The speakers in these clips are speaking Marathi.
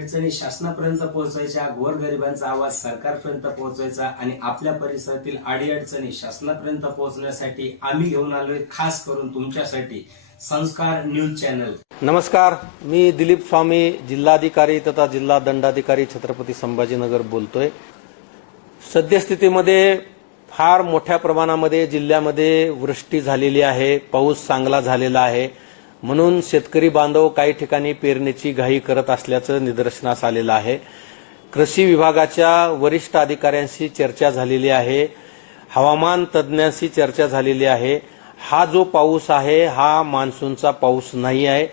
अडचणी शासनापर्यंत पोहोचवायच्या गोरगरिबांचा आवाज सरकारपर्यंत पोहोचवायचा आणि आपल्या परिसरातील अडीअडचणी शासनापर्यंत पोहोचण्यासाठी आम्ही घेऊन आलोय खास करून तुमच्यासाठी संस्कार न्यूज चॅनल नमस्कार मी दिलीप स्वामी जिल्हाधिकारी तथा जिल्हा दंडाधिकारी छत्रपती संभाजीनगर बोलतोय सद्यस्थितीमध्ये फार मोठ्या प्रमाणामध्ये जिल्ह्यामध्ये वृष्टी झालेली आहे पाऊस चांगला झालेला आहे म्हणून शेतकरी बांधव काही ठिकाणी पेरणीची घाई करत असल्याचं निदर्शनास आलेलं आहे कृषी विभागाच्या वरिष्ठ अधिकाऱ्यांशी चर्चा झालेली आहे हवामान तज्ज्ञांशी चर्चा झालेली आहे हा जो पाऊस आहे हा मान्सूनचा पाऊस नाही आहे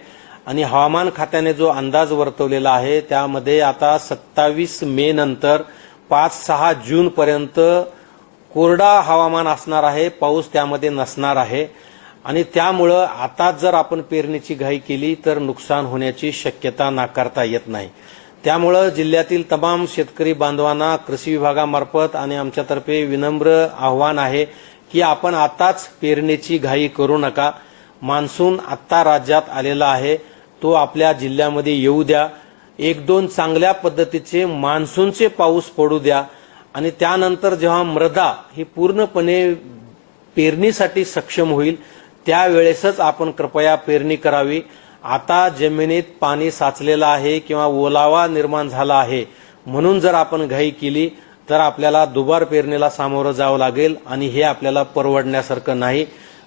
आणि हवामान खात्याने जो अंदाज वर्तवलेला आहे त्यामध्ये आता सत्तावीस मे नंतर पाच सहा जूनपर्यंत कोरडा हवामान असणार आहे पाऊस त्यामध्ये नसणार आहे आणि त्यामुळं आताच जर आपण पेरणीची घाई केली तर नुकसान होण्याची शक्यता नाकारता येत नाही त्यामुळं जिल्ह्यातील तमाम शेतकरी बांधवांना कृषी विभागामार्फत आणि आमच्यातर्फे विनम्र आव्हान आहे की आपण आताच पेरणीची घाई करू नका मान्सून आत्ता राज्यात आलेला आहे तो आपल्या जिल्ह्यामध्ये येऊ द्या एक दोन चांगल्या पद्धतीचे मान्सूनचे पाऊस पडू द्या आणि त्यानंतर जेव्हा मृदा ही पूर्णपणे पेरणीसाठी सक्षम होईल त्यावेळेसच आपण कृपया पेरणी करावी आता जमिनीत पाणी साचलेलं आहे किंवा ओलावा निर्माण झाला आहे म्हणून जर आपण घाई केली तर आपल्याला दुबार पेरणीला सामोरं जावं लागेल आणि हे आपल्याला परवडण्यासारखं नाही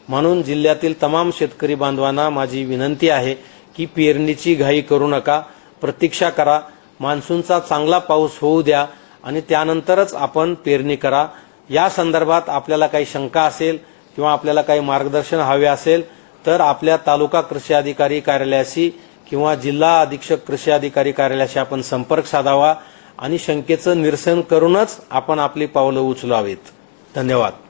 म्हणून जिल्ह्यातील तमाम शेतकरी बांधवांना माझी विनंती आहे की पेरणीची घाई करू नका प्रतीक्षा करा मान्सूनचा चांगला पाऊस होऊ द्या आणि त्यानंतरच आपण पेरणी करा या संदर्भात आपल्याला काही शंका असेल किंवा आपल्याला काही मार्गदर्शन हवे असेल तर आपल्या तालुका कृषी अधिकारी कार्यालयाशी किंवा जिल्हा अधीक्षक कृषी अधिकारी कार्यालयाशी आपण संपर्क साधावा आणि शंकेचं निरसन करूनच आपण आपली पावलं उचलावीत धन्यवाद